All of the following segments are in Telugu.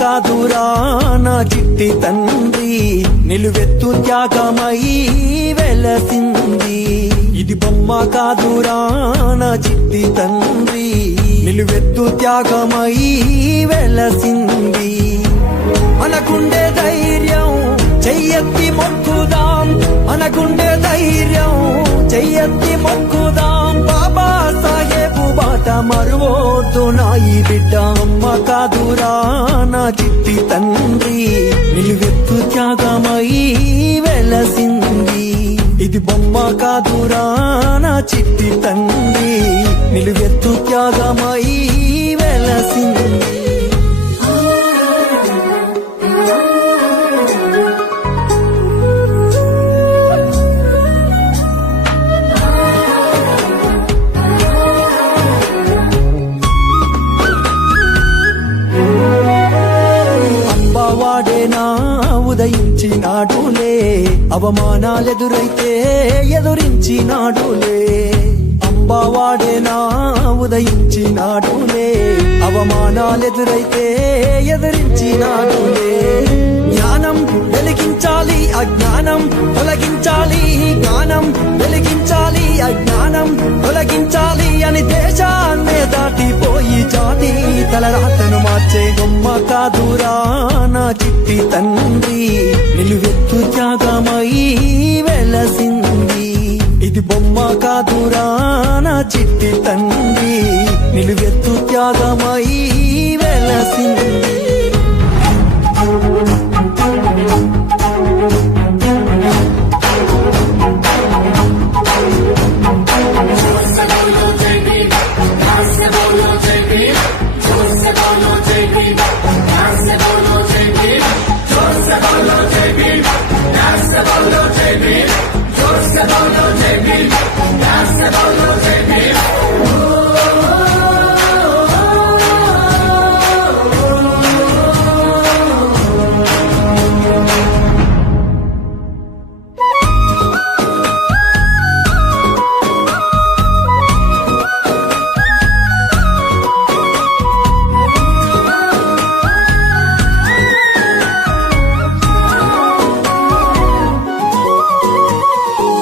కాదురా నా చిట్టి తండ్రి, నిలువెత్తు త్యాగమై వెలసింది. ఇది బొమ్మ కాదురా నా చిట్టి తండ్రి, నిలువెత్తు త్యాగమై వెలసింది. మనకుండే ధైర్యం చెయ్యెత్తి మొక్కుదాం, మనకుండే ధైర్యం చెయ్యెత్తి మొక్కుదాం. బాబా సాహెబు బాట మరువోద్దు నా ఈ బిడ్డ. అమ్మ కాదురా నా చిట్టి తండ్రి, నిలువెత్తు త్యాగమై వెలసింది. ఇది బొమ్మ కాదురా నా చిట్టి తండ్రి, నిలువెత్తు త్యాగమై వెలసింది. వాడేనా ఉదయించినాడులే, అవమానాలెదురైతే ఎదురించినాడులే. అంబావాడేనా ఉదయించినాడులే, అవమానాలెదురైతే ఎదురించినాడులే. జ్ఞానం వెలిగించాలి అజ్ఞానం తొలగించాలి, జ్ఞానం వెలిగించాలి అజ్ఞానం తొలగించాలి అని దేశాన్నే దాటిపోయి జాతి తలరాతను మార్చే బొమ్మ కాదురా నా చిట్టి తండ్రి, నిలువెత్తు త్యాగమై వెలసింది. ఇది బొమ్మ కాదురా నా చిట్టి తండ్రి, నిలువెత్తు త్యాగమై వెలసింది.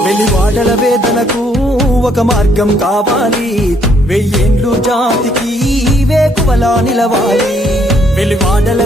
వెలివాడల వేదనకు ఒక మార్గం కావాలి, వెయ్యేండ్లు జాతికి వేకువలా నిలవాలి. వెలివాడల